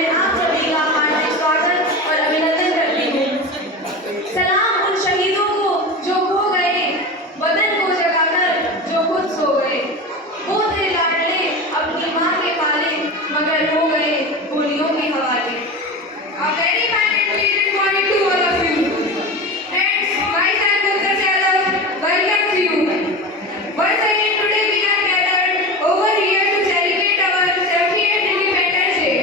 मैं आप सभी का हार्दिक स्वागत और अभिनंदन करती हूँ। सलाम उन शहीदों को जो खो गए, वतन को जगाकर जो खुद सो गए। वो थे लाडले अपनी माँ के पाले, मगर हो गए गोलियों के हवाले। A very fine and pleasant morning to all of you. Friends, myself Utkarsh Yadav welcomes you. Once again today we are gathered over here to celebrate our 70th Independence Day.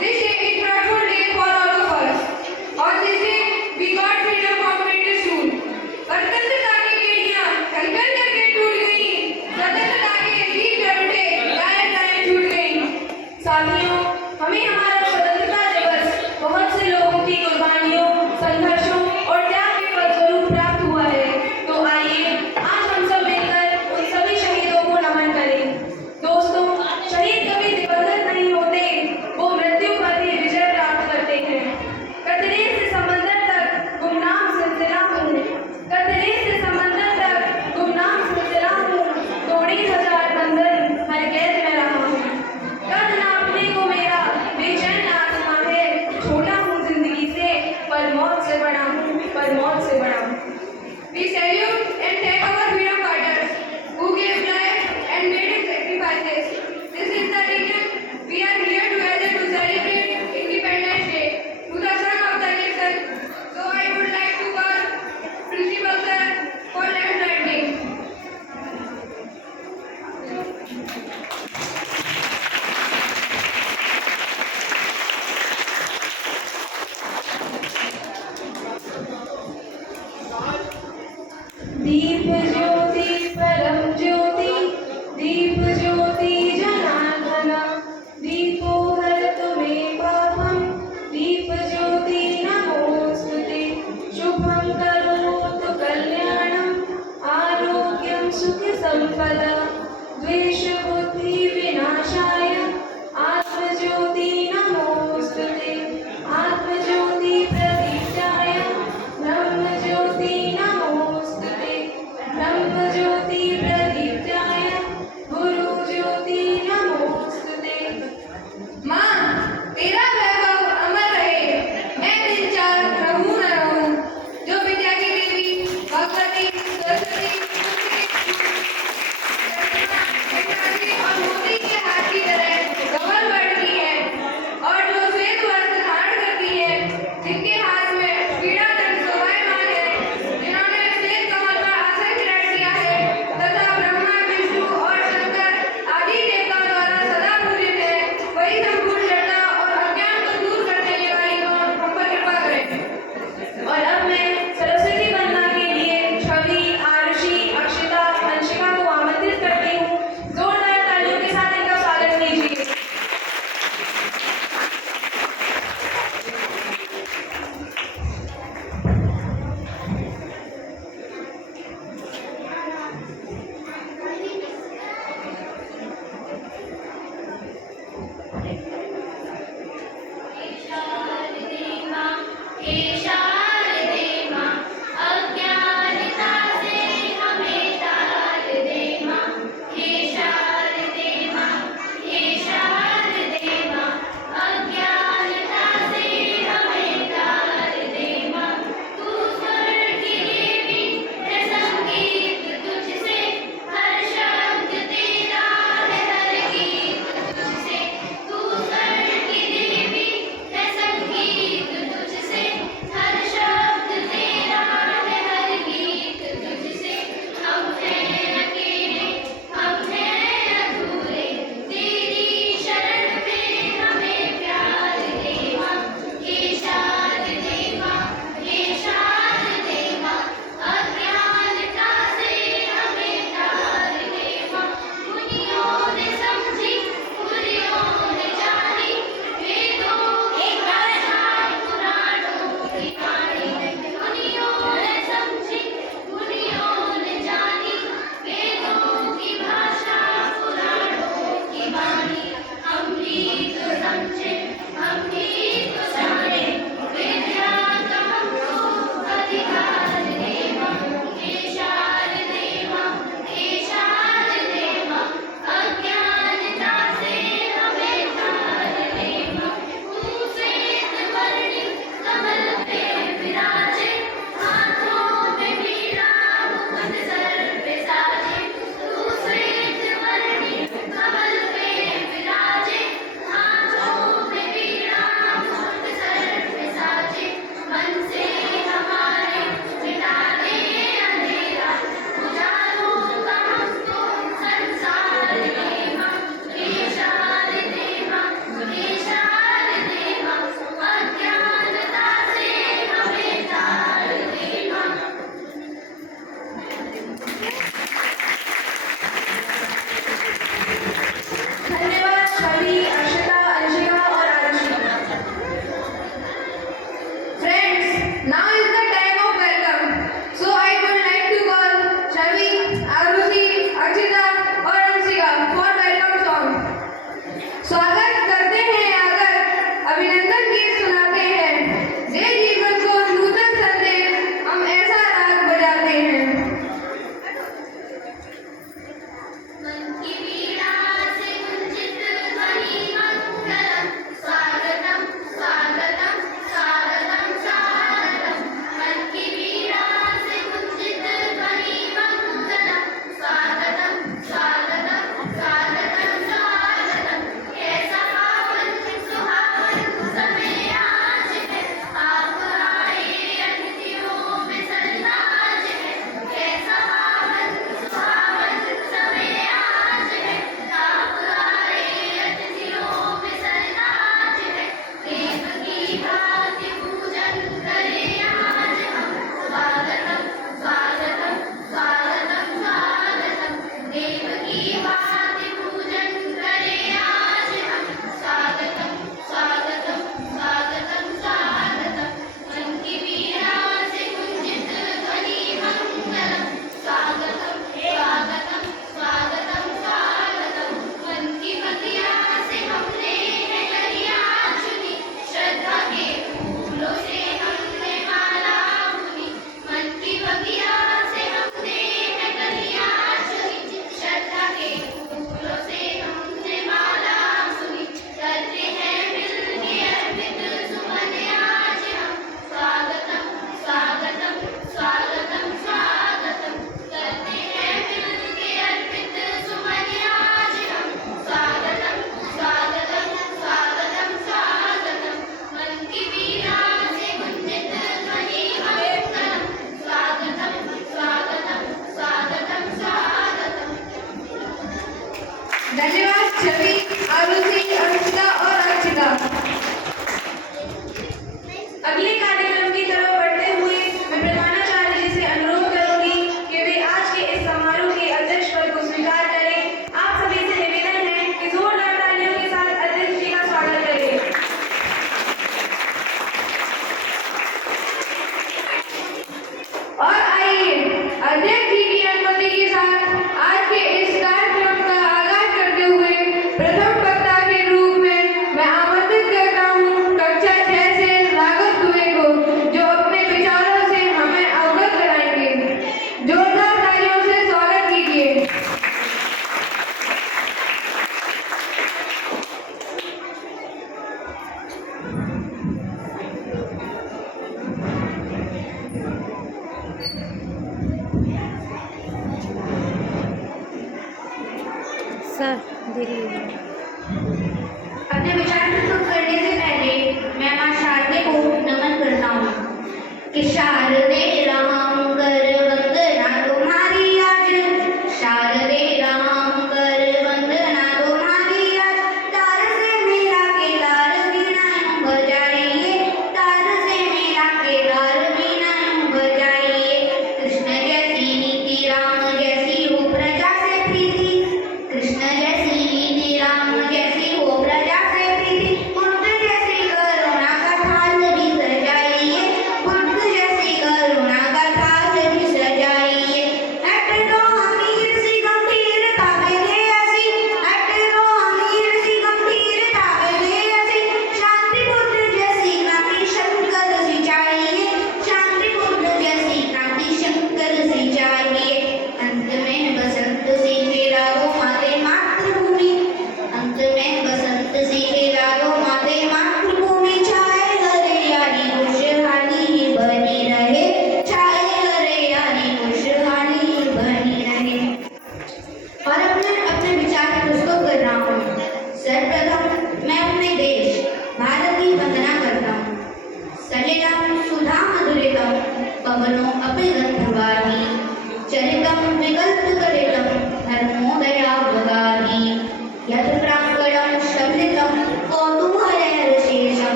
This day is a proudful day for all of us.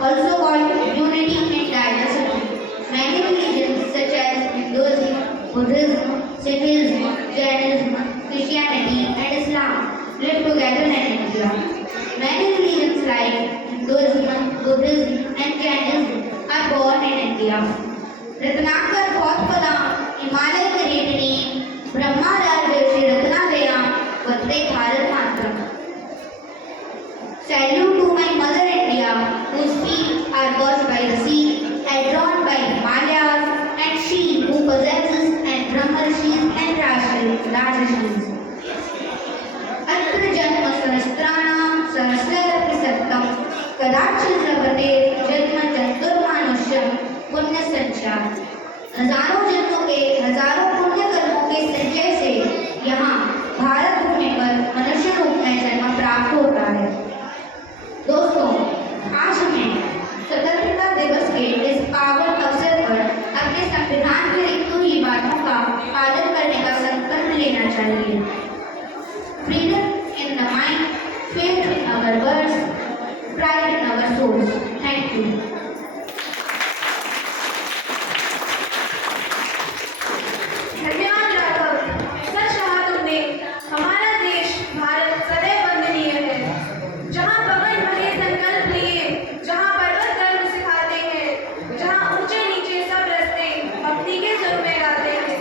also called unity in diversity. Many religions such as Hinduism, Buddhism, Sikhism, Jainism, Christianity, and Islam live together in India. Many religions like Hinduism, Buddhism, and Jainism are born in India. Ratnakar बहुत पदा हिमालय पर्यटनी ब्रह्मालाल जैसे रत्नादया वंदे भारत मातरम. Salute to my mother India, whose feet are washed by the sea, adorned by Himalayas, and she who possesses and Brahmarshis and Rajrishis. अत्र जन्म सहस्त्राणां सहस्रैरपि सत्तं कदाचित् लभते जन्म चतुर्मानुष्यं पुण्य संचार. हजारों जन्मों के हजारों पुण्य कर्मों के संचय से यहाँ भारत भूमि पर मनुष्य रूप में जन्म प्राप्त होता है. दोस्तों, आज हमें स्वतंत्रता दिवस के इस पावन अवसर पर अपने संविधान में लिखी हुई बातों का पालन करने का संकल्प लेना चाहिए. Freedom in the mind, faith in our words, pride in our souls. Thank you. धन्यवाद राघव. सच कहा तुमने. हमारा देश भारत सदैव वंदनीय है. जहाँ पकड़ भरे संकल्प लिए, जहाँ पर्वत कर्म सिखाते हैं, जहाँ ऊंचे नीचे सब रस्ते भक्ति के सुर में गाते हैं.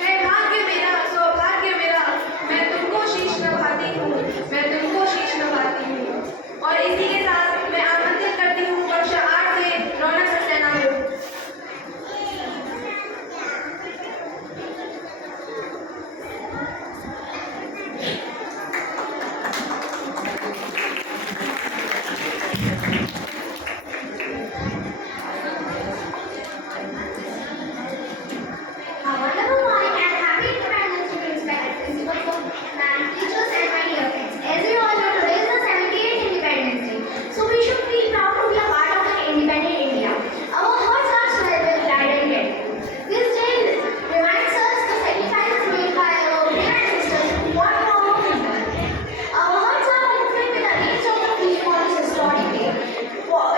है भाग्य मेरा, सौभाग्य मेरा, मैं तुमको शीश नभाती हूँ, मैं तुमको शीश नभाती हूँ. और इसी के साथ मैं आमंत्रित करती हूँ कक्षा 8 से रौनक सक्सेना को. A wonderful morning and happy Independence Day, respected principal, madam, teachers, and my dear friends. As you all know, today is the 78th Independence Day, so we should feel proud to be a part of an independent India. Our hearts are swelled with pride and gratitude. This day reminds us the sacrifices made by our brave ancestors who fought for our freedom. Our hearts are open with the reach of the freedom on this historic day,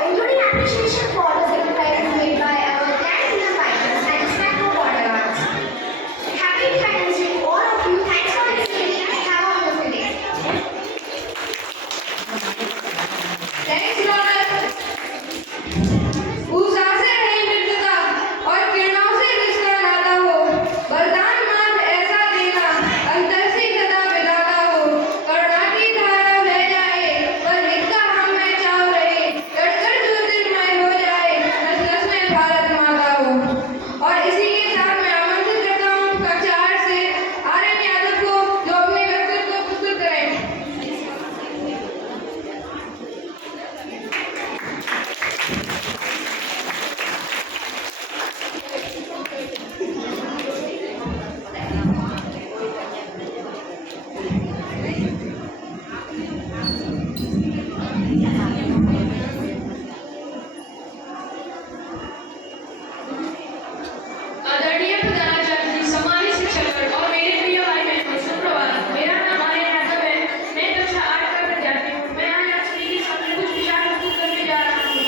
including appreciation for the sacrifices made by our grand freedom fighters and respect for border guards. Happy Independence Day to all of you. Thanks for listening and have a wonderful day. Thanks, Ronald. Usha से रही मित्रता और किरणों से रिश्ता नाता हो. वरदान मात्र ऐसा देना, अंतर से सदा विधाता हो. करुणा की धारा बह जाए, पर हित का हम में चाव रहे. कटकर ज्योतिर्मय हो जाए, नस नस में भारत माता हो. और इसी के साथ मैं आमंत्रित करता हूँ कक्षा 8 से आर्यन यादव को, जो अपने व्यक्तित्व को प्रस्तुत करें. आदरणीय प्रधानाचार्य, सम्मानित शिक्षकगण और मेरे प्रिय भाई बहनों, सुप्रभात. मेरा नाम आर्यन यादव है. मैं कक्षा 8 का विद्यार्थी हूँ. मैं आज आप सभी के सामने कुछ विचार प्रस्तुत करने जा रहा हूँ.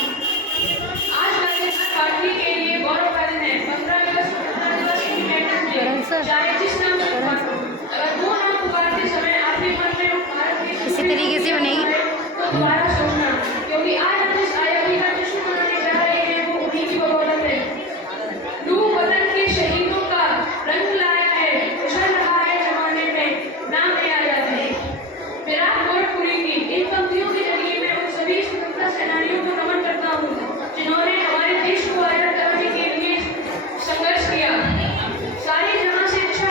आज राज्य पार्टी के लिए गौरवपूर्ण है. 15 अगस्त स्वतंत्रता दिवस इंडिपेंडेंस डे. चाहे जिस नाम से पुकारो, अगर वो नाम पुकारते समय आपके मन में भारत के इसी तरीके से बनेगी तो दोबारा सोचना, क्योंकि आज हम जिस आज़ादी का जश्न मनाने जा रहे हैं वो उन्हीं की बदौलत है. लूह वतन के शहीदों का रंग लाया है, उछल रहा है जमाने में, नाम लिया जाता है. विराट गोरखपुरी की इन पंक्तियों के जरिए मैं उन सभी स्वतंत्रता सेनानियों को नमन करता हूँ जिन्होंने हमारे देश को आजाद कराने के लिए संघर्ष किया. सारी जहां से अच्छा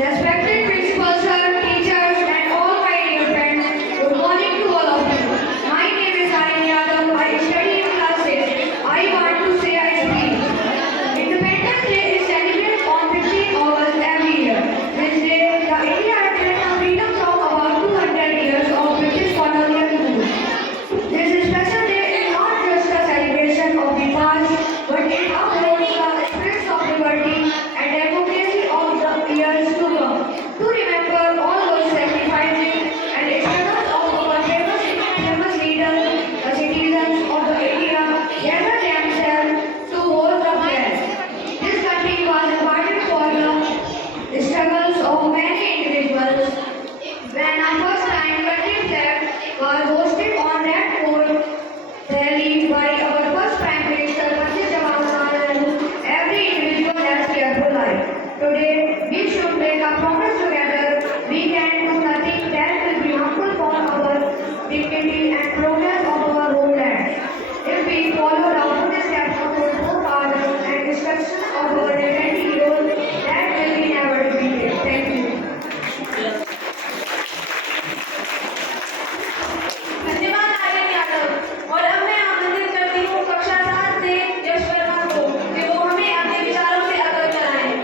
Respected principal sir, teachers, and all my dear friends, good morning to all of you. My name is Aryan Yadav. I study in class 6. I want to say a speech. Independence Day is celebrated on 15 August every year. This day, the India attained the freedom from about 200 years of British colonial rule. This special day is not just a celebration of the past, but it upholds the spirits of liberty and democracy of the years to come. To remember all those sacrifices and struggles of our famous leaders, the citizens of the India gathered themselves to hold the flag. This country was divided for the struggles of many individuals. When the first time country flag was hosted on Red Fort Delhi by our first Prime Minister Pandit Jawaharlal Nehru, every individual has careful life. Today, we should make a promise together. We can do nothing that will be harmful for our dignity and progress of our homeland. If we follow the footsteps of our forefathers and instructions of our legendary heroes, that will be never defeated. Thank you. धन्यवाद आर्यन यादव। और अब मैं आमंत्रित करती हूँ कक्षा 7 से यश वर्मा को कि वो हमें अपने विचारों से अवगत कराएं।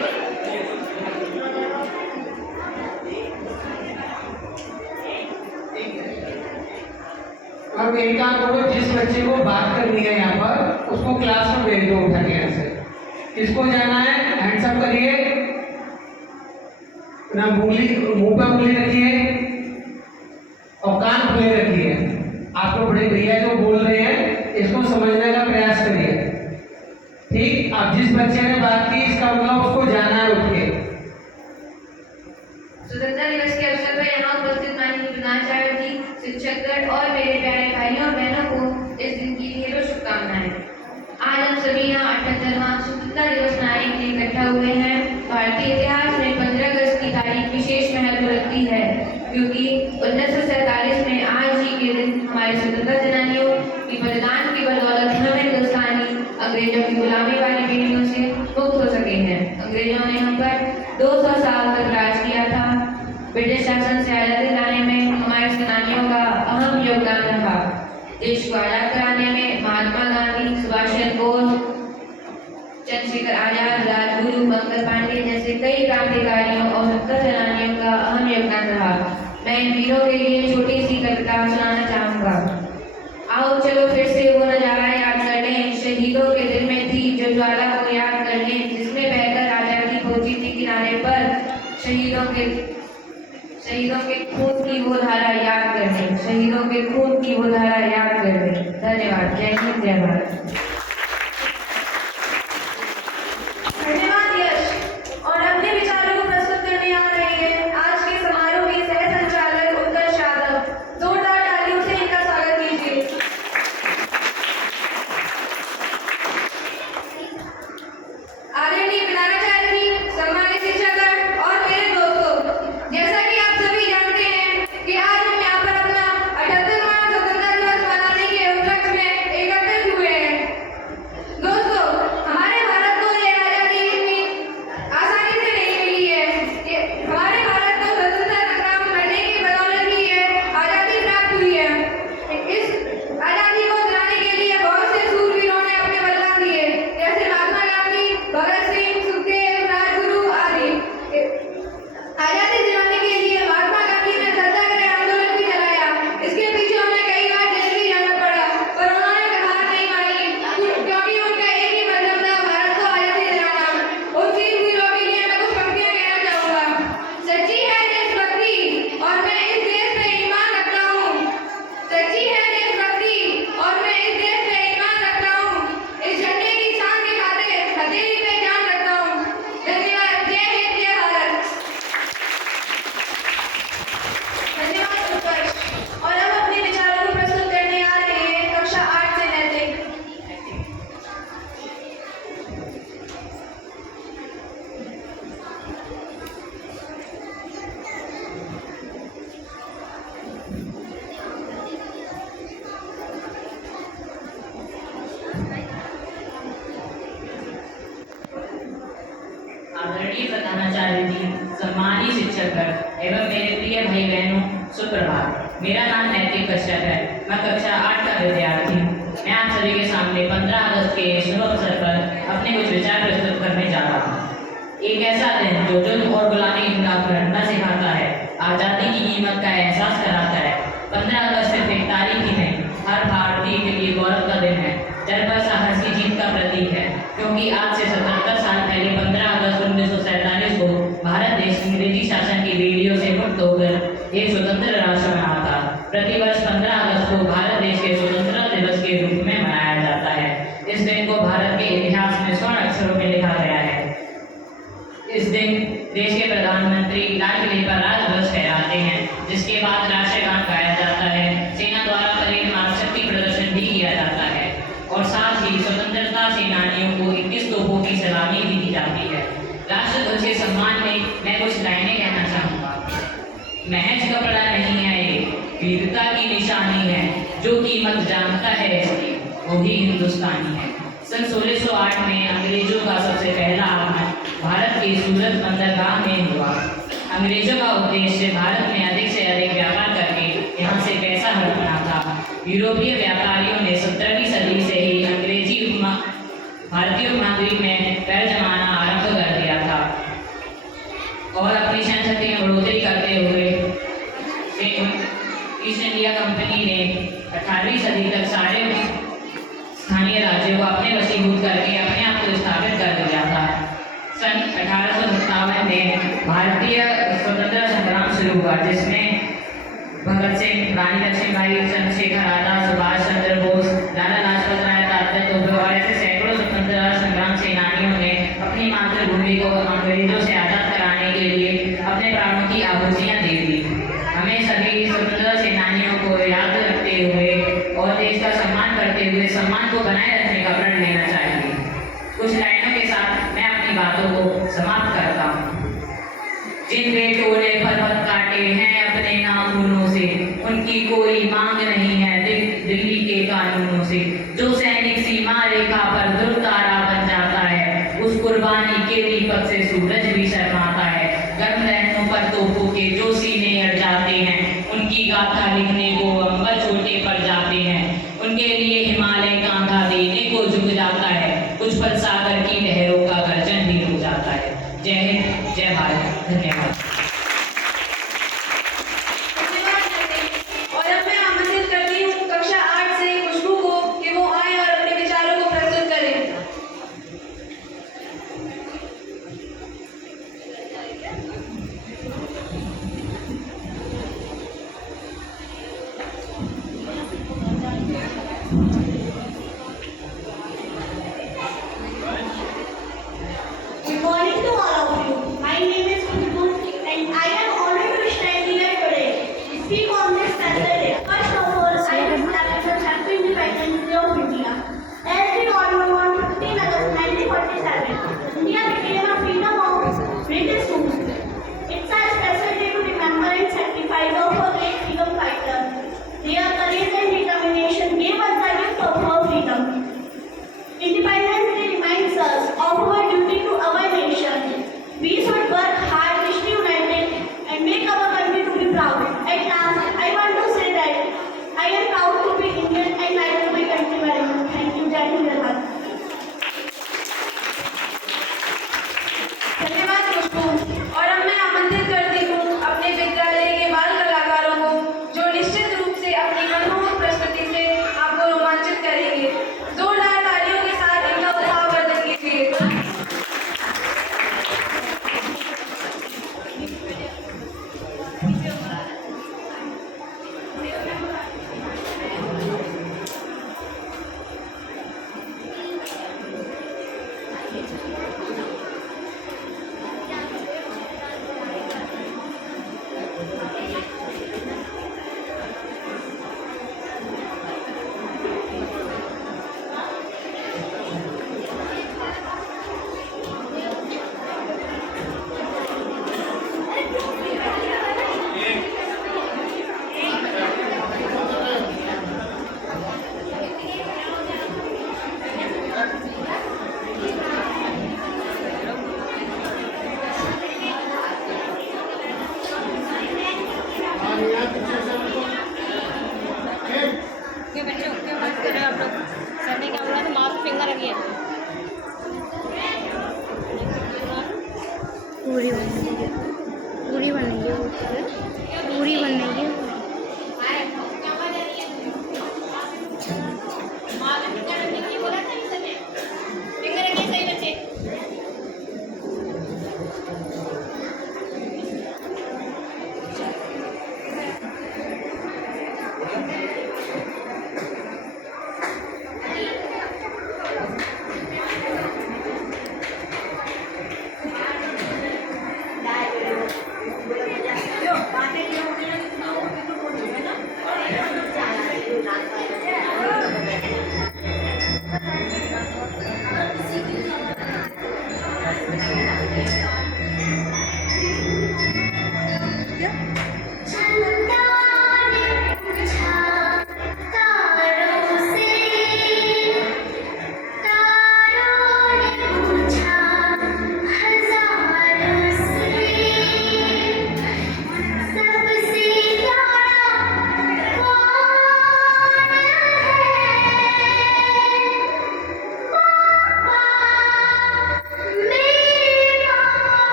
अब एक काम करो, जिस बच्चे को बात करनी है यहाँ पर उसको क्लास में भेज दो उठा के यहाँ से। किसको जाना है हैंड्स अप करिए, ना मुंह पे उंगली रखिए और कान खुले रखिए। आपको बड़े भैया जो बोल रहे हैं इसको समझने का प्रयास करिए। ठीक, अब जिस बच्चे ने बात की इसका मतलब उसको जाना है उठ के। स्वतंत्रता दिवस के अवसर पर यहाँ उपस्थित माननीय प्रधानाचार्य जी, शिक्षकगण और मेरे प्यारे भाइयों और बहनों को इस दिन की ढेरों शुभकामनाएं। आज हम सभी यहाँ 78वां स्वतंत्रता दिवस मनाने के लिए इकट्ठा हुए हैं। भारतीय इतिहास में 15 अगस्त की तारीख विशेष महत्व रखती है, क्योंकि 1947 में आज ही के दिन हमारे स्वतंत्रता सेनानियों की बलिदान की बदौलत हम हिंदुस्तानी अंग्रेजों की गुलामी वाली पीढ़ियों से मुक्त हो सके हैं। अंग्रेजों ने हम पर 200 साल तक राज किया था। ब्रिटिश शासन से आजादी लाने में हमारे सेनानियों का अहम योगदान रहा। देश को आजाद कराने में महात्मा गांधी, सुभाष चंद्र बोस, चंद्रशेखर आजाद, राजगुरु, मंगल पांडे जैसे कई क्रांतिकारियों और स्वतंत्रता सेनानियों का अहम योगदान रहा। मैं इन वीरों के लिए छोटी सी कविता सुनाना चाहूंगा। आओ चलो फिर से वो नजारा याद कर लें, शहीदों के दिल में थी जो ज्वाला को याद कर लें, जिसमें बहकर आजादी पहुंची थी किनारे पर। शहीदों के खून की वो धारा याद कर लें, शहीदों के खून की वो धारा याद कर लें। धन्यवाद। जय हिंद, जय भारत। धन्यवाद यश। और अपने विचारों को प्रस्तुत करने आ रही है आज के समारोह की सह संचालक उत्कर्ष यादव। जोरदार तालियों से इनका स्वागत कीजिए। आदरणीय प्रधानाचार्य जी, सम्मानित शिक्षकगण और मेरे दोस्तों, जैसा कि आप सभी जानते हैं कि आज हम यहाँ पर अपना 78वां स्वतंत्रता दिवस मनाने के उपलक्ष्य में एकत्रित हुए हैं। दोस्तों, हमारे भारत को ये आजादी इतनी आसानी से नहीं मिली है। ये हमारे भारत को स्वतंत्रता संग्राम करने की बदौलत ही ये आजादी प्राप्त हुई है। इस आजादी को दिलाने के लिए बहुत से शूरवीरों ने अपने बलिदान दिए, जैसे महात्मा गांधी, भगत सिंह, सुखदेव, राजगुरु आदि। आजादी दिलाने के लिए महात्मा गांधी ने सत्याग्रह आंदोलन भी चलाया। इसके पीछे उन्हें कई बार जेल भी जाना पड़ा, पर उन्होंने हार नहीं मानी, क्योंकि उनका एक ही मतलब था, भारत को आजादी दिलाना। उन वीर वीरों के लिए मैं कुछ पंक्तियां कहना चाहूंगा। सच्ची है देशभक्ति और मैं इस देश पे ईमान रखता हूँ। सच्ची है देशभक्ति और मैं इस देश पे ईमान रखता हूँ। इस झंडे की शान के खातिर हथेली पे जान रखता हूँ। धन्यवाद। जय हिंद, जय भारत। धन्यवाद उत्कर्ष। और अब अपने विचारों को प्रस्तुत करने आ रहे हैं कक्षा 8 से नैतिक। आदरणीय प्रधानाचार्य जी, सम्मानित शिक्षकगण एवं मेरे प्रिय भाई बहनों, सुप्रभात। मेरा नाम नैतिक कश्यप है। मैं कक्षा 8 का विद्यार्थी हूँ। मैं आप सभी के सामने 15 अगस्त के शुभ अवसर पर अपने कुछ विचार प्रस्तुत करने जा रहा हूँ। एक ऐसा दिन जो जुल्म और गुलामी के खिलाफ लड़ना सिखाता है, आज़ादी की कीमत का एहसास कराता है। 15 अगस्त सिर्फ एक तारीख ही नहीं, हर भारतीय के लिए गौरव का दिन है, डर पर साहस की जीत का प्रतीक है। क्योंकि आज से 77 साल पहले 15 अगस्त 1947 को भारत देश अंग्रेजी शासन की बेड़ियों से मुक्त होकर एक स्वतंत्र राष्ट्र बना था। प्रतिवर्ष 15 अगस्त को भारत देश के स्वतंत्रता दिवस के रूप में मनाया जाता है। इस दिन को भारत के इतिहास में स्वर्ण अक्षरों में लिखा गया है। इस दिन देश के प्रधानमंत्री लाल किले पर राजध्वज फहराते हैं, जिसके बाद राष्ट्रगान गाया जाता है। सेना द्वारा परेड मार्ग शक्ति प्रदर्शन भी किया जाता है और साथ ही स्वतंत्रता सेनानियों को 21 तोपों की सलामी भी दी जाती है। राष्ट्रध्वज के सम्मान में मैं कुछ लाइनें कहना चाहूँगा। महज कपड़ा नहीं है ये, वीरता की निशानी है, जो कीमत जानता है इसकी वही हिंदुस्तानी है। सन 1608 में अंग्रेजों का सबसे पहला आगमन भारत के सूरत बंदरगाह में हुआ। अंग्रेजों का उद्देश्य भारत में अधिक से अधिक व्यापार करके यहाँ से पैसा हड़पना था। यूरोपीय व्यापारियों ने 17वीं सदी से ही अंग्रेजी भारतीय उपमहाद्वीप में पैर जमाना आरंभ कर दिया था और अपनी संस्कृति में बढ़ोतरी करते हुए ईस्ट इंडिया कंपनी ने 18वीं सदी तक सारे स्थानीय राज्यों को अपने वशीभूत करके अपने आप को स्थापित कर दिया था। सन 1857 में भारतीय स्वतंत्रता संग्राम शुरू हुआ, जिसमें भगत सिंह, रानी लक्ष्मीबाई, चंद्रशेखर आजाद, सुभाष चंद्र बोस, लाला लाजपत राय, तात्या तोपे और ऐसे सैकड़ों स्वतंत्रता संग्राम सेनानियों ने अपनी मातृभूमि को अंग्रेजों से आजाद कराने के लिए अपने प्राणों की आहुतियां दे दी। हमें सभी स्वतंत्रता सेनानियों को याद रखते हुए और देश का सम्मान करते हुए सम्मान को बनाए रखने का प्रण लेना चाहिए। कुछ लाइनों के साथ मैं अपनी बातों को समाप्त करता हूँ। जिन बेटों ने पर्वत काटे हैं अपने नाखूनों से, उनकी कोई मांग नहीं है दिल्ली के कानूनों से। जो सैनिक सीमा रेखा पर ध्रुवतारा बन जाता है, उस कुर्बानी के दीपक से सूरज भी शर्माता है। गर्म लहरों पर तोपों के जो सीने अड़ जाते हैं, उनकी गाथा लिखने को अंबर छोटे पड़ जाते हैं। उनके लिए हिमालय कांधा देने को झुक जाता है, कुछ पल सागर की लहरों का गर्जन भी रुक जाता है। जय हिंद, जय भारत, धन्यवाद। और अब मैं आमंत्रित करती हूँ कक्षा 8 से खुशबू को कि वो आए और अपने विचारों को प्रस्तुत करें। Good morning to all of you. My name is Khushboo पूरी बन रही है।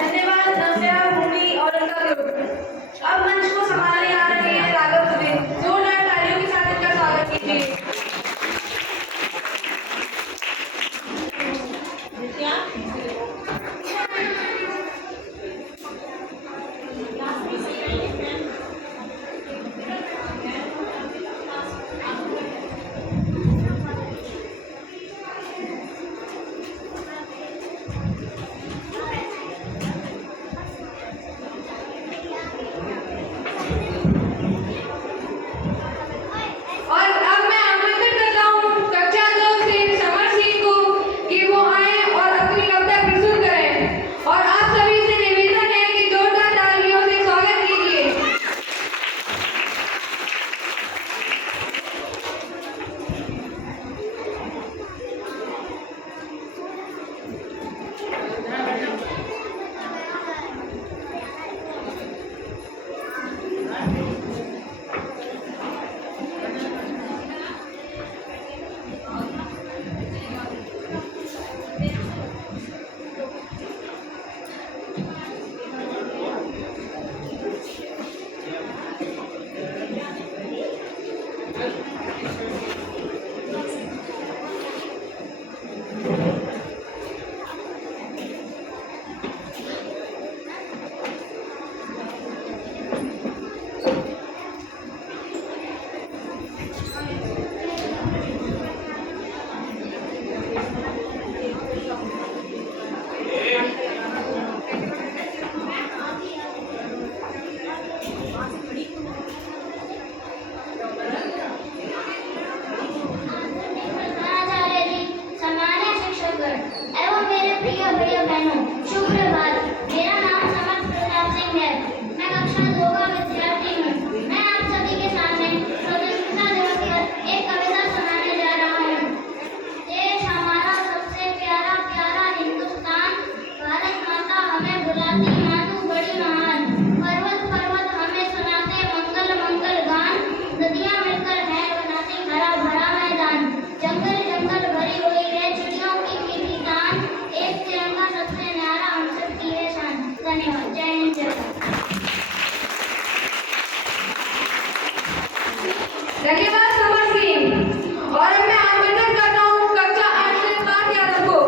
धन्यवाद नव्या, भूमि और उनका ग्रुप। अब मंच को संभाला प्रधानाचार्य जी, सम्मानित शिक्षकगण एवं मेरे प्रिय भैया बहनों, शुभ प्रभात। मेरा नाम समर्थ प्रताप सिंह है। मैं कक्षा 2 का विद्यार्थी हूँ। मैं आप सभी के सामने स्वतंत्रता दिवस पर एक कविता सुनाने जा रहा हूँ। देश हमारा सबसे प्यारा प्यारा हिंदुस्तान, भारत माता हमें बुलाती मातू बड़ी महान। पर्वत पर्वत हमें सुनाते मंगल मंगल गान, नदियाँ मिलकर है बनाती हरा भरा मैदान। जंगल जंगल भरी हुई है चिड़ियों की दान, एक तिरंगा सबसे न्यारा हम सबकी है शान। धन्यवाद। जय हिंद जय भारत। धन्यवाद समर सिंह। और अब मैं आमंत्रित करता हूँ कक्षा 8 से पाठ यादव को।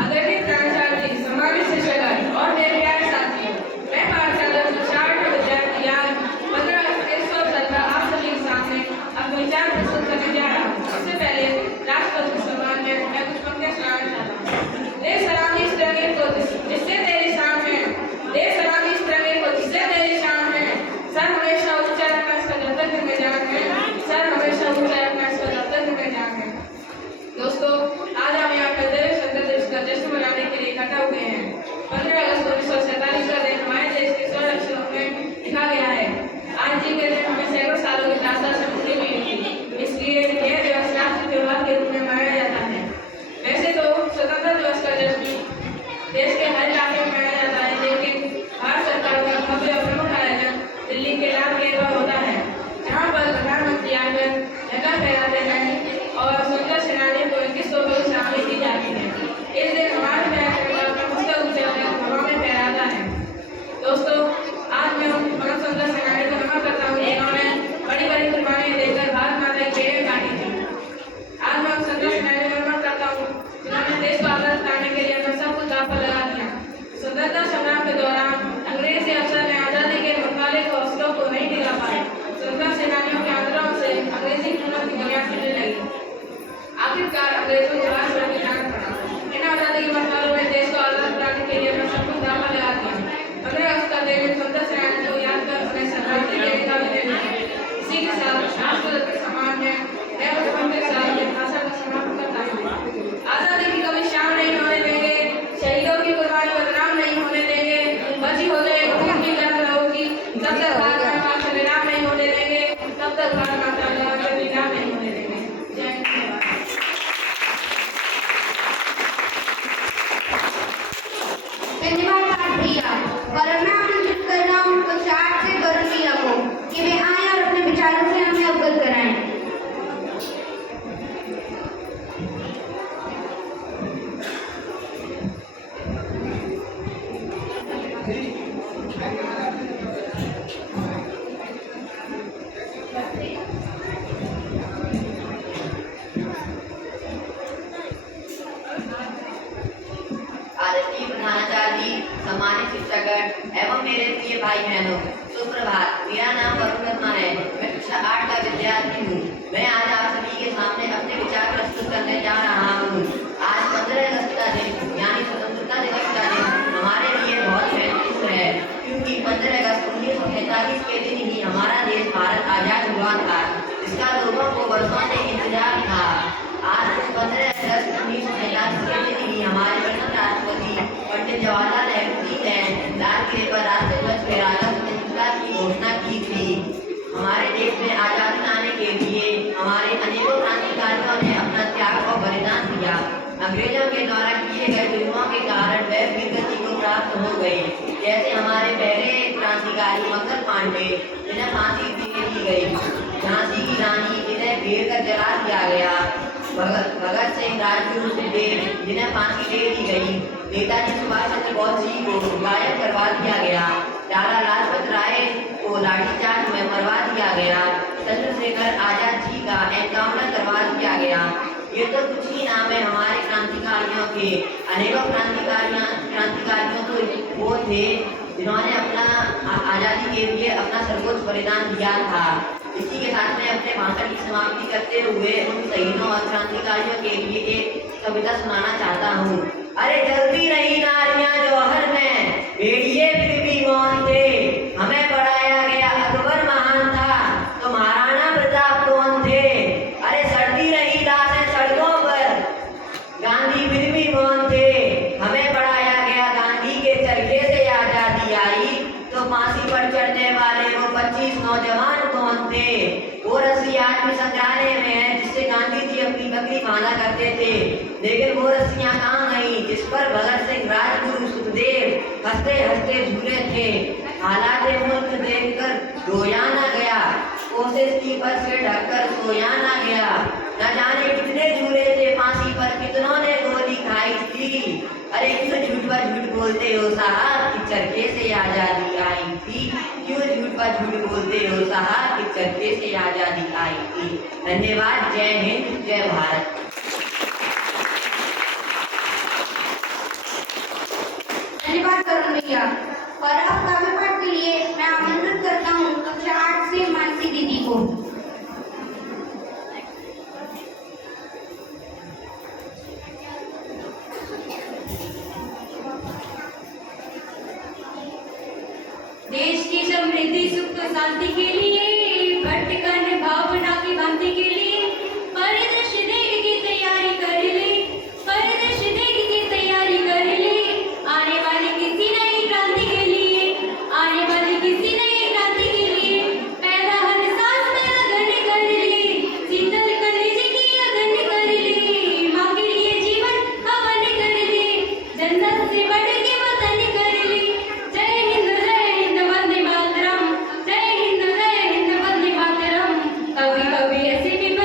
आदरणीय प्राचार्य जी, सम्मानित शिक्षकगण और मेरे प्यारे साथियों, मैं पाठशाला कक्षा 8 का विद्यार्थी आज 15 अगस्त के शुभ अवसर पर आप सभी के सामने अपने विचार प्रस्तुत करने जा रहा हूँ। इससे पहले राष्ट्रपति के सम्मान में मैं कुछ पंक्तियां सुनाना चाहता हूँ। देश सलामी इस तिरंगे को जिससे तेरी शान है, देश सलामी इस तिरंगे को जिससे तेरी शान है, सर हमेशा ऊंचा रखना इसका जब तक में जान है, सर हमेशा ऊंचा रखना इसका जब तक में जान है। दोस्तों, आज हम यहाँ पर स्वतंत्रता दिवस का जश्न मनाने के लिए इकट्ठा हुए हैं। 15 अगस्त 1947 का दिन हमारे देश के स्वर्ण अक्षरों में लिखा गया है। आज जी के दिन हमें सैकड़ों सालों की दास्तान से मुक्ति मिली थी, इसलिए यह दिवस राष्ट्रीय त्योहार के रूप में मनाया जाता है। वैसे तो स्वतंत्रता दिवस का जश्न देश के हर इलाके में मनाया जाता है, लेकिन भारत सरकार का भव्य और प्रमुख आयोजन दिल्ली के लाल किले पर होता है, जहाँ पर प्रधानमंत्री आकर झंडा फहराते हैं और स्वतंत्रता सेनानियों को 21 तोपों की सलामी दी जाती है। इस दिन हमारे तिरंगा अपना मस्तक ऊंचा कर हवा में फहराता है। दोस्तों, आज मैं उन स्वतंत्रता सेनानियों को नमन करता हूँ जिन्होंने बड़ी बड़ी कुर्बानियां देकर भारत माता की बेड़े काटी थी। आज मैं उन स्वतंत्रता सेनानियों को नमन करता हूँ जिन्होंने देश को आजाद कराने के लिए अपना सब कुछ दांव पर लगा दिया। स्वतंत्रता संग्राम के दौरान अंग्रेजी अफसर ने आजादी के मतवाले को हौसलों को नहीं दिला पाए। स्वतंत्रता सेनानियों के आंदोलन से अंग्रेजी हुकूमत की बुनियाद गिरने लगी। आखिरकार अंग्रेजों को जहाज छोड़ के जाना पड़ा। इन आजादी के मतवालों ने देश को आजाद कराने के लिए अपना सब कुछ दांव पर लगा दिया। 15 अगस्त का दिन स्वतंत्रता सेनानियों को याद कर उन्हें श्रद्धांजलि देने का भी दिन है। इसी के साथ राष्ट्रपति के सम्मान में मैं बचपन के साथ अपने भाषण का समापन करता हूँ। आजादी की कभी शाम नहीं होने देंगे, शहीदों की कुर्बानी बदनाम नहीं होने देंगे, बची हो जाए खून की लहर होगी, तब तक भारत माता का नीलाम नहीं होने देंगे, तब तक भारत माता का नीलाम नहीं होने देंगे। जय हिंद जय भारत। धन्यवाद पाठ भैया। और अब मैं आमंत्रित कर रहा हूँ कक्षा 8 से वरुण भैया को कि वे आए और अपने विचारों से हमें अवगत कराएं। आदरणीय प्रधानाचार्य जी, सम्मानित शिक्षकगण एवं मेरे प्रिय भाई बहनों, सुप्रभात। मेरा नाम वरुण वर्मा है। मैं कक्षा 8 का विद्यार्थी हूँ। मैं आज आप सभी के सामने अपने विचार प्रस्तुत करने जा रहा हूँ। आज 15 अगस्त का दिन यानी स्वतंत्रता दिवस का दिन हमारे लिए बहुत महत्वपूर्ण है, क्योंकि 15 अगस्त 1947 के दिन ही हमारा देश भारत आजाद हुआ था, जिसका लोगों को वर्षों से इंतजार था। आज 15 अगस्त 1947 के दिन ही हमारे प्रथम राष्ट्रपति पंडित जवाहरलाल नेहरू जी ने लाल किले पर राष्ट्रीय ध्वज फहराकर स्वतंत्रता की घोषणा की थी। हमारे देश में आजादी लाने के लिए हमारे अनेकों क्रांतिकारियों ने अपना त्याग और बलिदान दिया। अंग्रेजों के द्वारा किए गए जुल्मों के कारण वे वीरगति को प्राप्त हो गए, जैसे हमारे पहले क्रांतिकारी मंगल पांडे जिन्हें फांसी दे दी गई, झांसी की रानी जिन्हें घेर कर जला दिया गया, भगत सिंह, राजगुरु सुखदेव जिन्हें फांसी दे दी गई, नेताजी सुभाष चंद्र बोस जी को गायब करवा दिया गया, लाला लाजपत राय को लाठीचार्ज में मरवा दिया गया, चंद्रशेखर आजाद जी का एनकाउंटर करवा दिया गया। ये तो कुछ ही नाम है हमारे क्रांतिकारियों के अनेकों क्रांतिकारियों को वो थे जिन्होंने अपना आज़ादी के लिए अपना सर्वोच्च बलिदान दिया था। इसी के साथ में अपने भाषण की समाप्ति करते हुए उन शहीदों और क्रांतिकारियों के लिए एक कविता सुनाना चाहता हूँ। अरे जलती रही नारियां जौहर में, भेड़िए फिर भी मौन थे, हमें पढ़ाया गया अकबर महान था, तो महाराणा प्रताप कौन थे। अरे सड़ती रही लाशें सड़कों पर, गांधी फिर भी मौन थे, हमें पढ़ाया गया गांधी के चरखे से आजादी आई, तो फांसी पर चढ़ने वाले वो 25 नौजवान कौन थे। वो रस्सी आत्म संग्रहालय में है जिससे गांधी जी अपनी बकरी बांधा करते थे, लेकिन वो रस्सियां काम नहीं जिस पर भगत सिंह, राजगुरु, सुखदेव हंसते हंसते झूले थे। हालात मुल्क देखकर रोया ना गया, कोशिश की पर से ढककर सोया ना गया, न जाने कितने झूले थे फांसी पर, कितनों ने गोली खाई थी। अरे क्यों झूठ पर झूठ बोलते हो साहब कि चरखे से आजादी आई थी। क्यों झूठ पर झूठ बोलते हो साहब कि चरखे से आजादी आई थी। धन्यवाद। जय हिंद, जय भारत। धन्यवाद करुण भैया। और अब काव्य पाठ के लिए मैं आमंत्रित करता हूँ कक्षा 8 से मानसी दीदी को। देश की समृद्धि सुख शांति के लिए, भटकन भावना की भांति के लिए परिदृश्य देख की तैयारी कर ले, परिदृश्य देख की तैयारी कर ले। आने वाली किसी नई क्रांति के लिए, आने वाली किसी नई क्रांति के लिए पैदा हर सांस में लगन कर ले, शीतल कलेजे की लगन कर ले, माँ के लिए जीवन हवन कर ले, जन्नत से बढ़ के वतन कर ले। जय हिंद वंदे मातरम, जय हिंद वंदे मातरम। कभी कभी ऐसे भी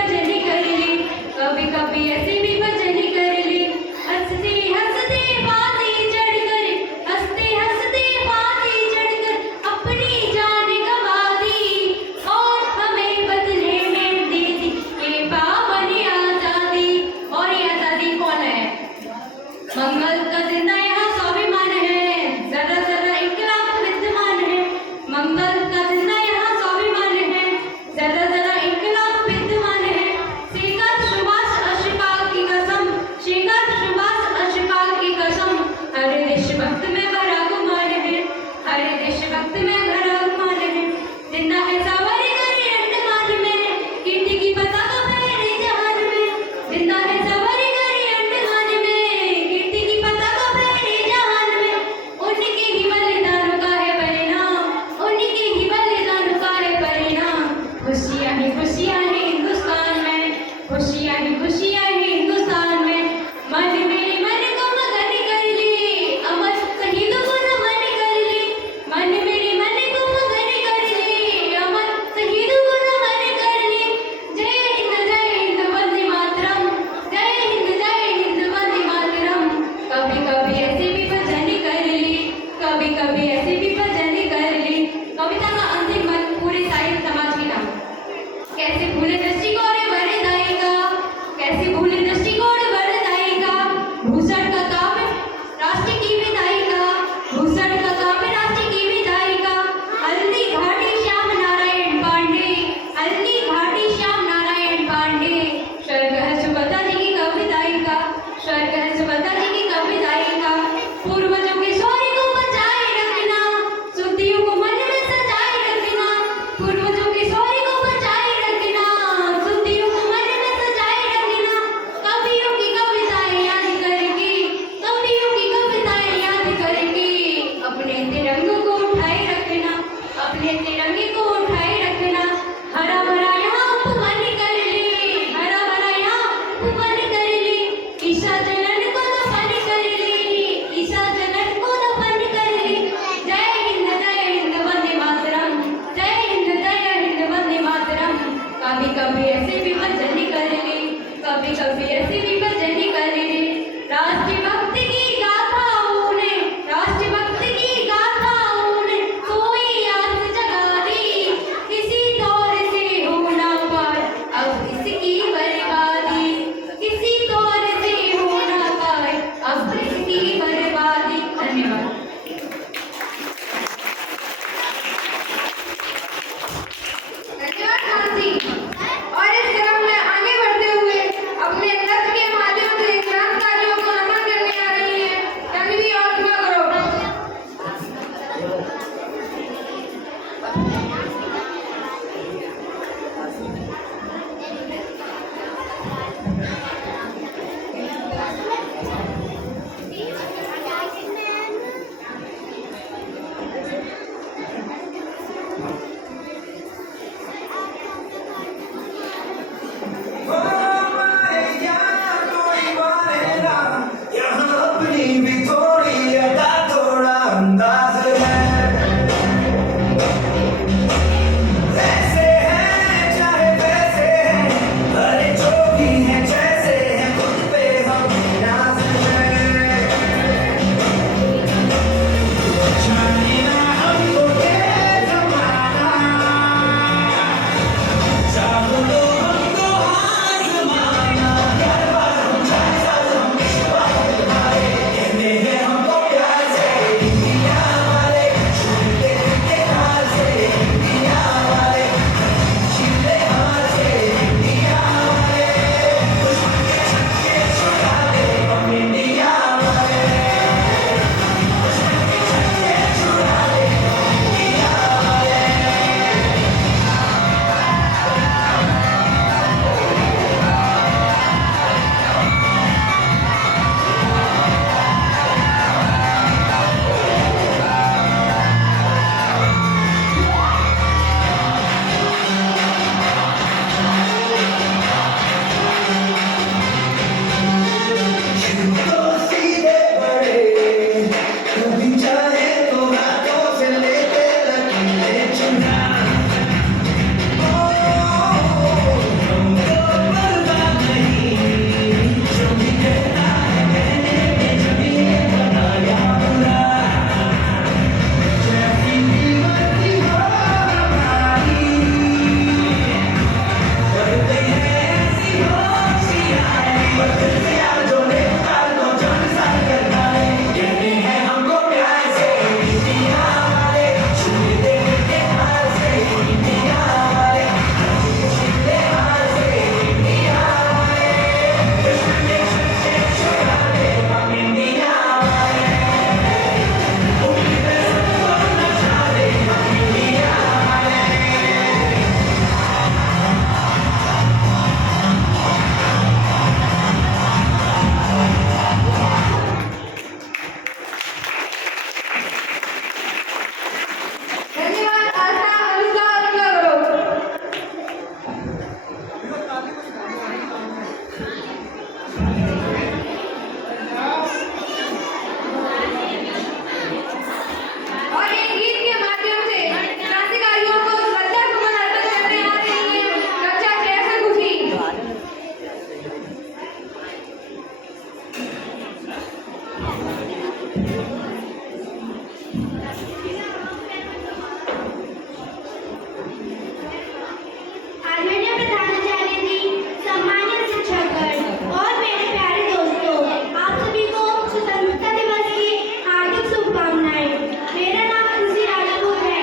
आदरणीय प्रधानाचार्य जी, सम्मानित शिक्षकगण और मेरे प्यारे दोस्तों, आप सभी को स्वतंत्रता दिवस की हार्दिक शुभकामनाएं। मेरा नाम खुशी राजपूत है।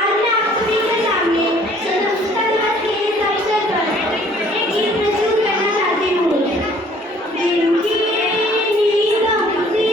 आज मैं आप सभी के सामने स्वतंत्रता दिवस के इस अवसर पर एक गीत प्रस्तुत करना चाहती हूँ। जिनकी नींद हमसे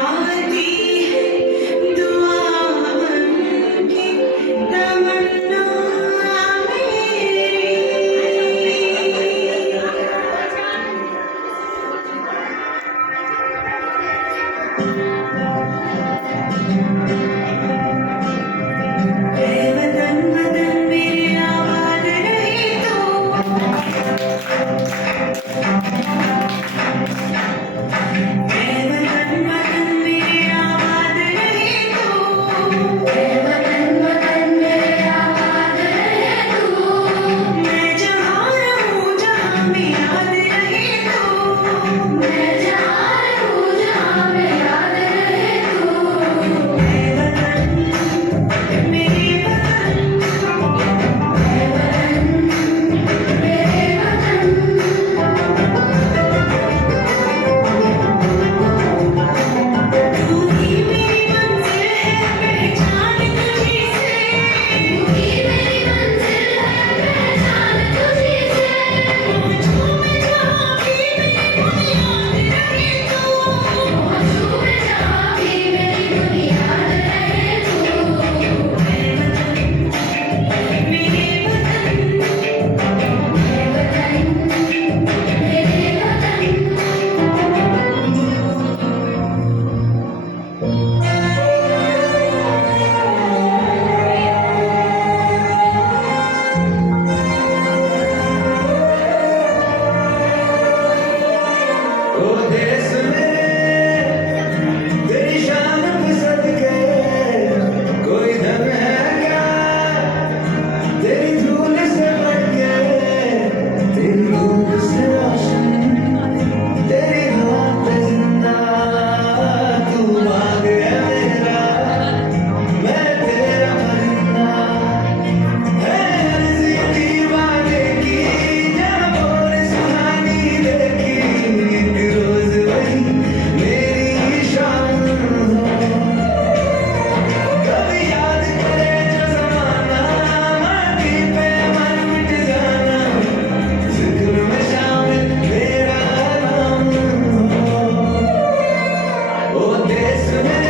आती है दुआ की तमन्ना मेरी वतन वतन मेरी आबाद रहे तो वतन वतन मेरी आबाद रहे तो वतन वतन मेरी आबाद रहे तो मैं जहाँ रहूँ जहाँ में याद रहे तो मैं जहाँ रहूँ जहाँ में याद रहे तो वतन मेरे वतन मेरे वतन तू ही मेरी मंजिल है पहचान तुझी से तू ही मेरी मंजिल है पहचान तुझी से पहुँचूं मैं जहाँ भी मेरी बुनियाद रहे तो पहुँचूं मैं जहाँ भी मेरी बुनियाद रहे तो मेरे ओ देश में तेरी शान पे सदके कोई धन है क्या तेरी धूल से बढ़ के तेरी धूल से रोशन तेरी हवा पे जिंदा तू बाग है मेरा मैं तेरा परिंदा है अर्ज़ी दीवाने की जब बोल सुहानी देखी एक रोज वही मेरी शान हो कभी याद करे जो ज़माना माटी पे मर मिट जाना जिक्र में शामिल मेरा नाम हो ओ देश में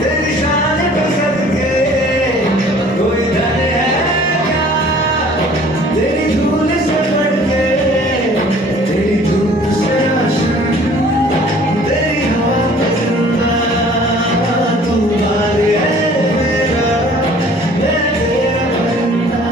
तेरी शान पे सदके कोई धन है क्या तेरी धूल से बढ़ के तेरी धूप से रोशन तेरी हवा पे जिंदा तू बाग है मेरा मैं तेरा परिंदा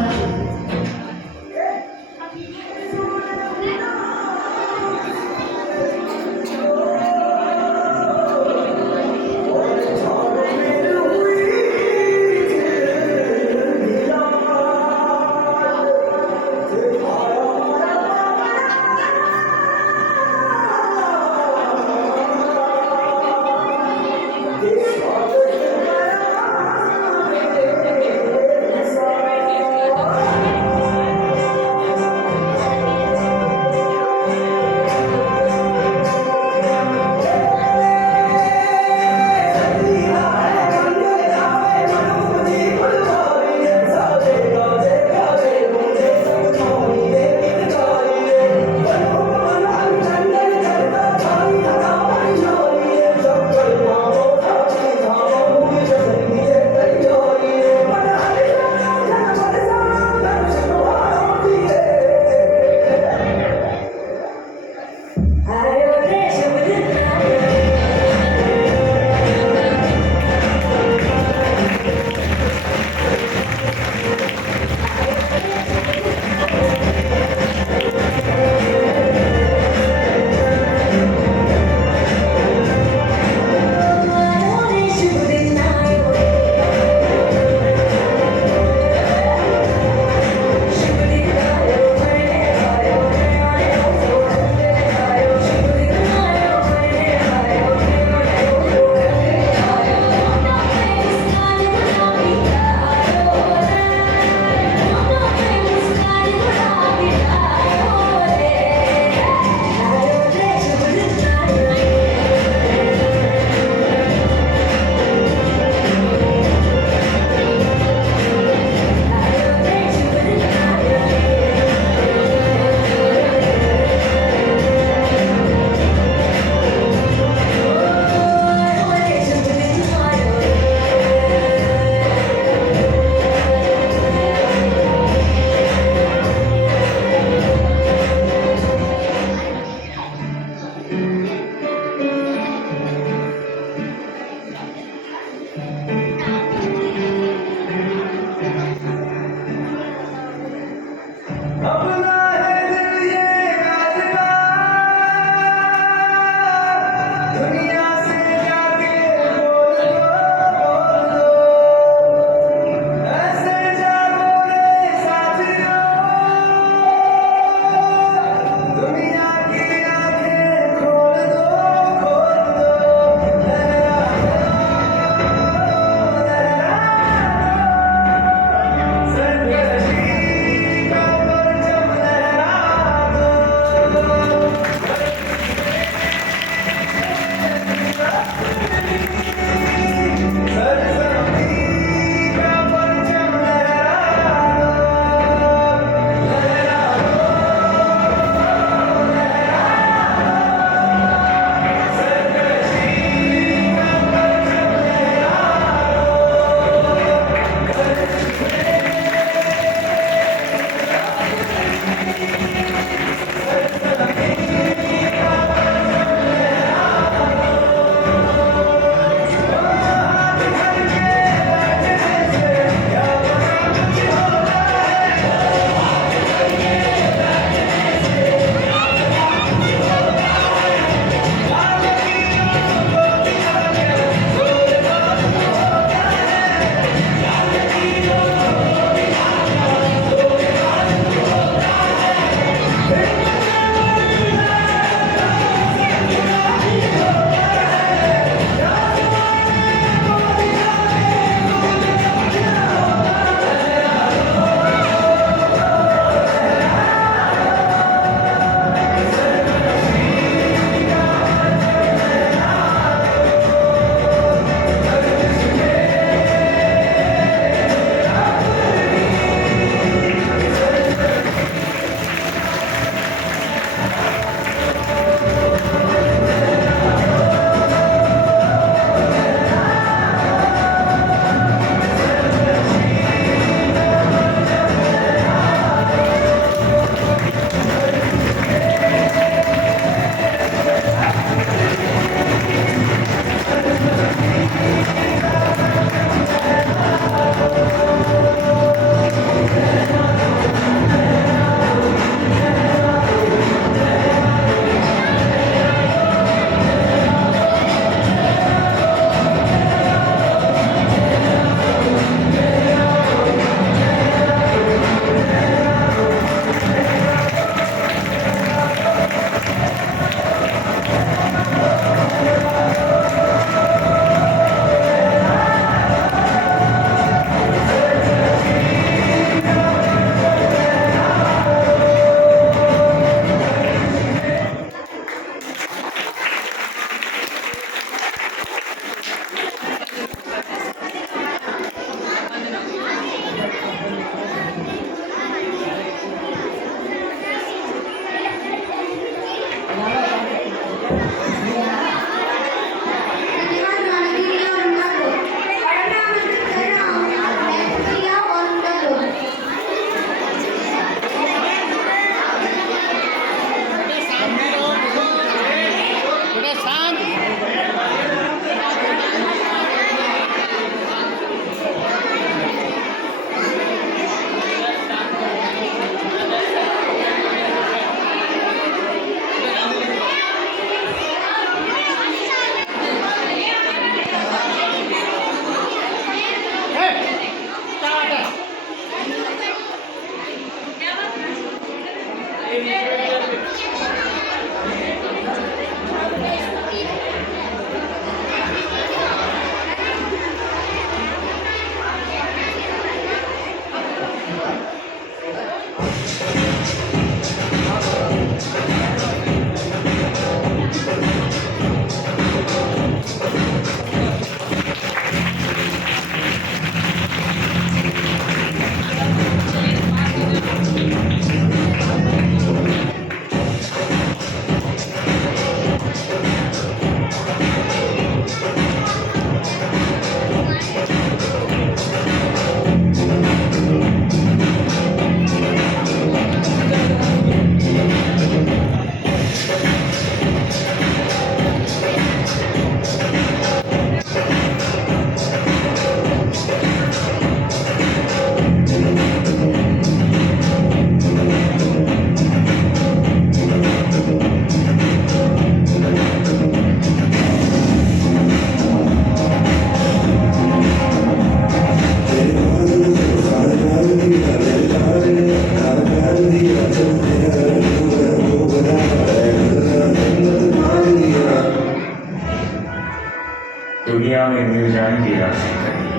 दुनिया में मिल जाएंगे राशि कहीं,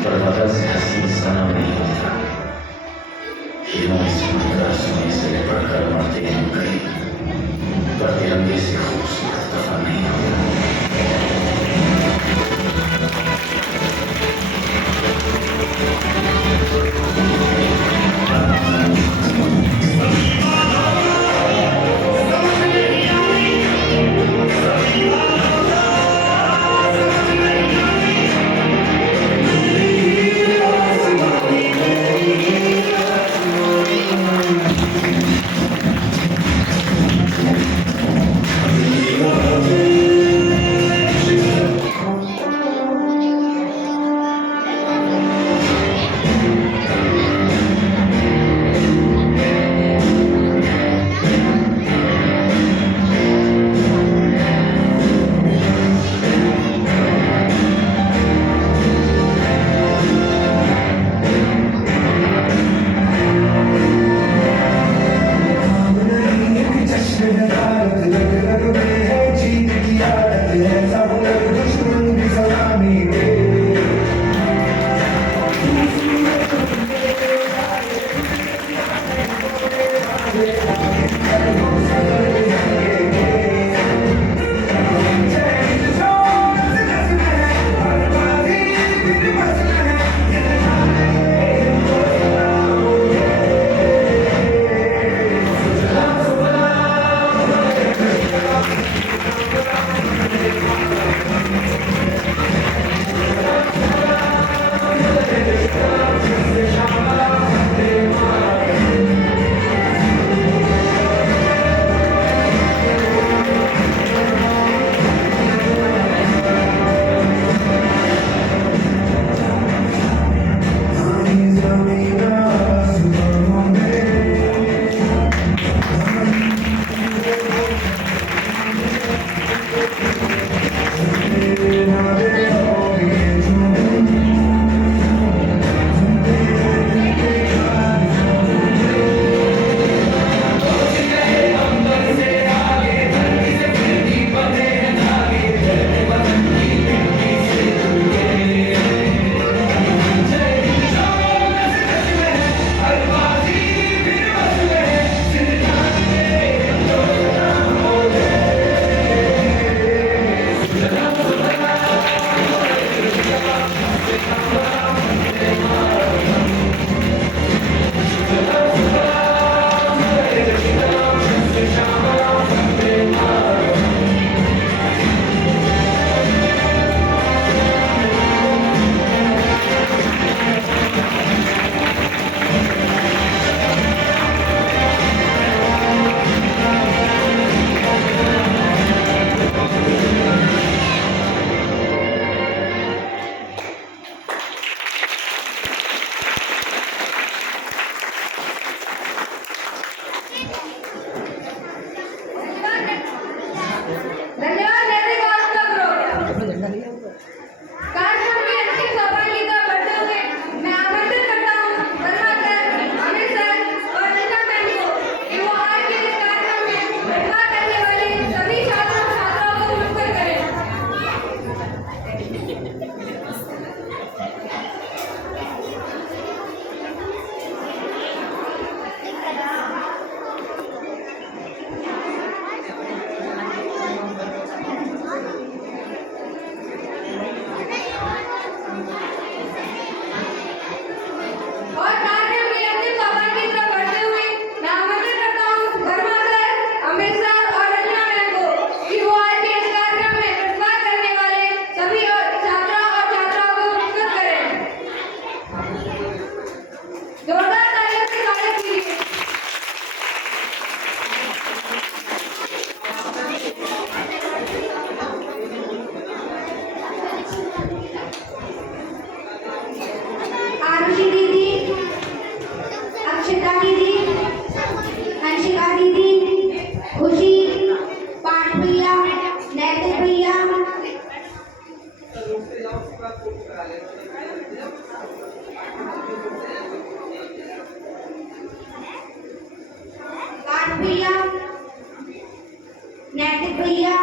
पर बदल से हसी सनम नहीं होता। क्यों इस मंत्र समय से लिपट कर मरते हैं कहीं, पर तिरंगे से खूबसूरत दफा नहीं होता। भैया, नैतिक भैया,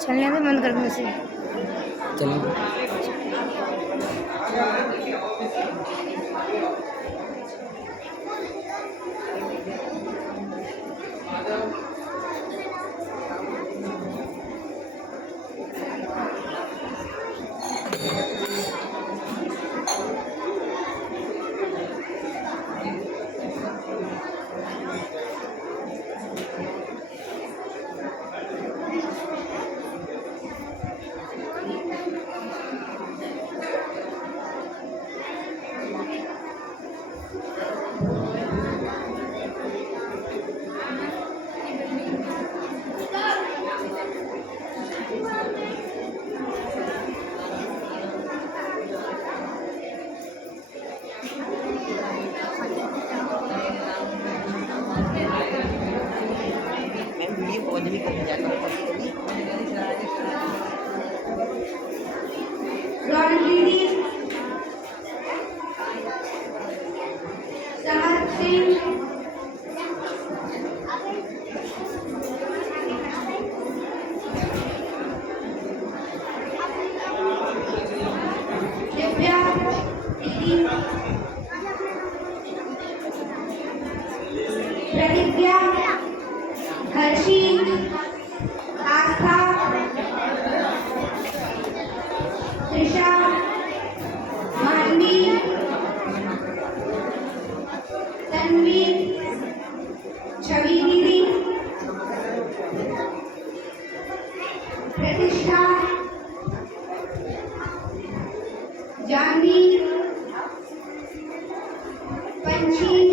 चलने दे, बंद कर दो इसे। रॉयल दीदी, समर सिंह, दिव्या दीदी, प्रतिज्ञा, हर्षी, आस्था, त्रिषा, मानवी, तन्वी, छवि दीदी, प्रतिष्ठा, जानवी, पंछी,